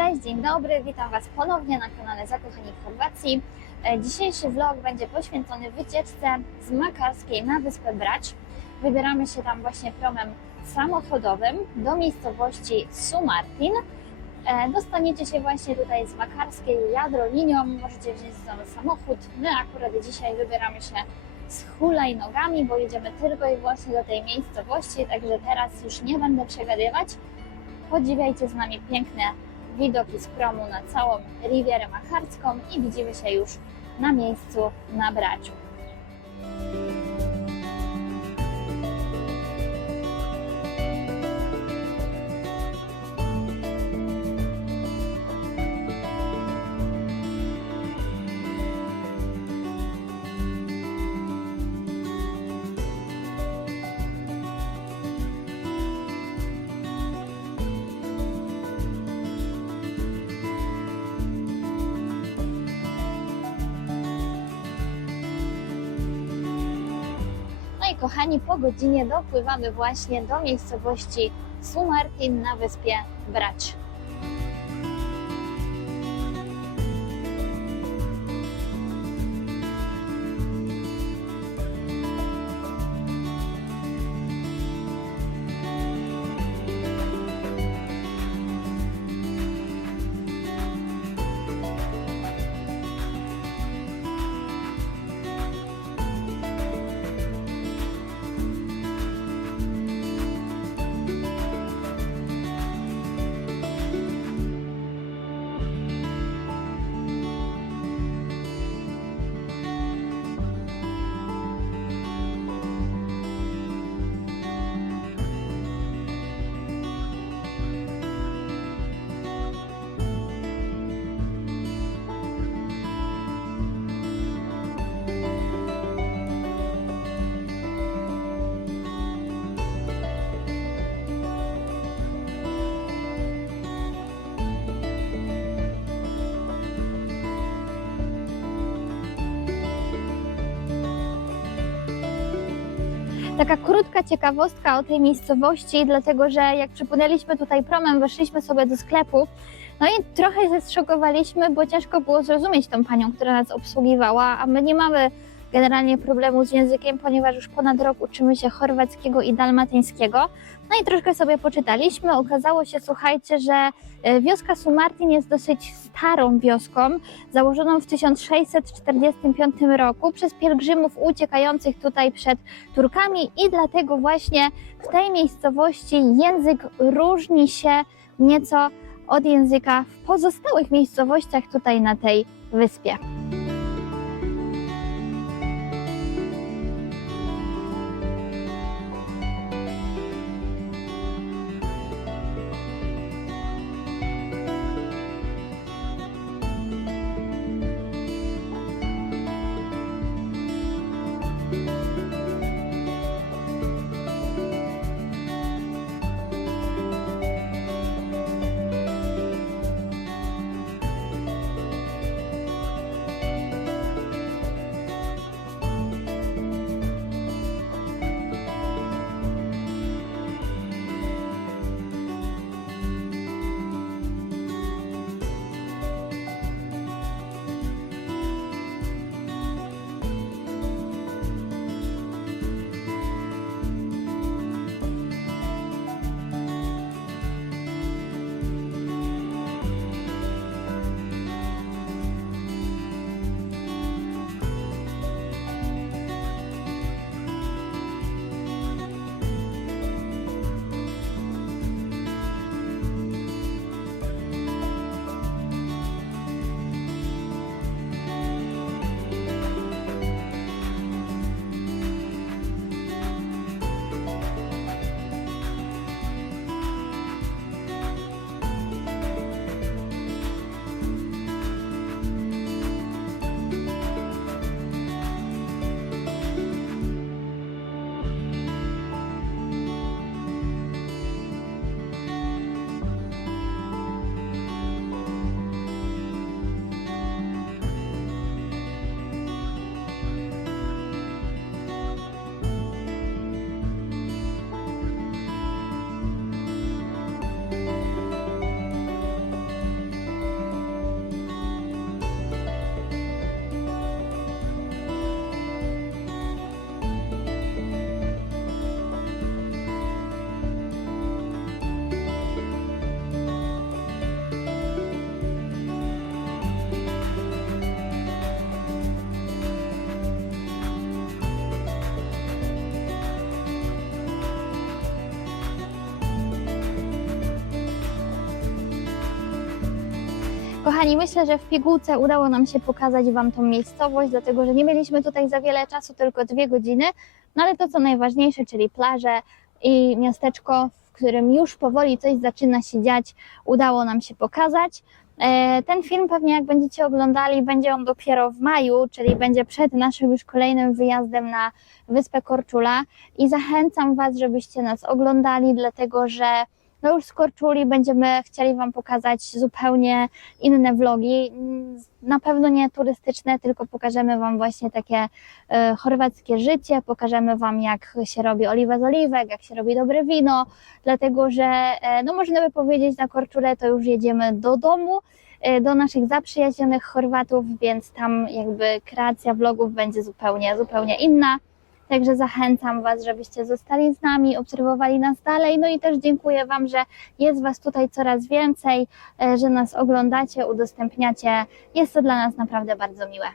Cześć, dzień dobry, witam Was ponownie na kanale Zakochani w Chorwacji. E, Dzisiejszy vlog będzie poświęcony wycieczce z Makarskiej na wyspę Brać. Wybieramy się tam właśnie promem samochodowym do miejscowości Sumartin. E, Dostaniecie się właśnie tutaj z Makarskiej jadrolinią, możecie wziąć ze sobą samochód. My akurat dzisiaj wybieramy się z hulajnogami, bo jedziemy tylko i wyłącznie do tej miejscowości, także teraz już nie będę przegadywać. Podziwiajcie z nami piękne widoki z promu na całą Rivierę Makarską i widzimy się już na miejscu na Braczu. Kochani, po godzinie dopływamy właśnie do miejscowości Sumartin na wyspie Bracz. Taka krótka ciekawostka o tej miejscowości, dlatego że jak przypłynęliśmy tutaj promem, weszliśmy sobie do sklepu, no i trochę się zszokowaliśmy, bo ciężko było zrozumieć tą panią, która nas obsługiwała, a my nie mamy generalnie problemu z językiem, ponieważ już ponad rok uczymy się chorwackiego i dalmatyńskiego. No i troszkę sobie poczytaliśmy. Okazało się, słuchajcie, że e, wioska Sumartin jest dosyć starą wioską, założoną w 1645 roku przez pielgrzymów uciekających tutaj przed Turkami i dlatego właśnie w tej miejscowości język różni się nieco od języka w pozostałych miejscowościach tutaj na tej wyspie. Kochani, myślę, że w pigułce udało nam się pokazać Wam tą miejscowość, dlatego że nie mieliśmy tutaj za wiele czasu, tylko dwie godziny. No ale to, co najważniejsze, czyli plaże i miasteczko, w którym już powoli coś zaczyna się dziać, udało nam się pokazać. E, Ten film pewnie jak będziecie oglądali, będzie on dopiero w maju, czyli będzie przed naszym już kolejnym wyjazdem na Wyspę Korczula i zachęcam Was, żebyście nas oglądali, dlatego że no już z Korczuli będziemy chcieli Wam pokazać zupełnie inne vlogi, na pewno nie turystyczne, tylko pokażemy Wam właśnie takie e, chorwackie życie, pokażemy Wam jak się robi oliwę z oliwek, jak się robi dobre wino, dlatego że e, no można by powiedzieć na Korczulę to już jedziemy do domu, e, do naszych zaprzyjaźnionych Chorwatów, więc tam jakby kreacja vlogów będzie zupełnie, zupełnie inna. Także zachęcam Was, żebyście zostali z nami, obserwowali nas dalej. No i też dziękuję Wam, że jest Was tutaj coraz więcej, e, że nas oglądacie, udostępniacie. Jest to dla nas naprawdę bardzo miłe.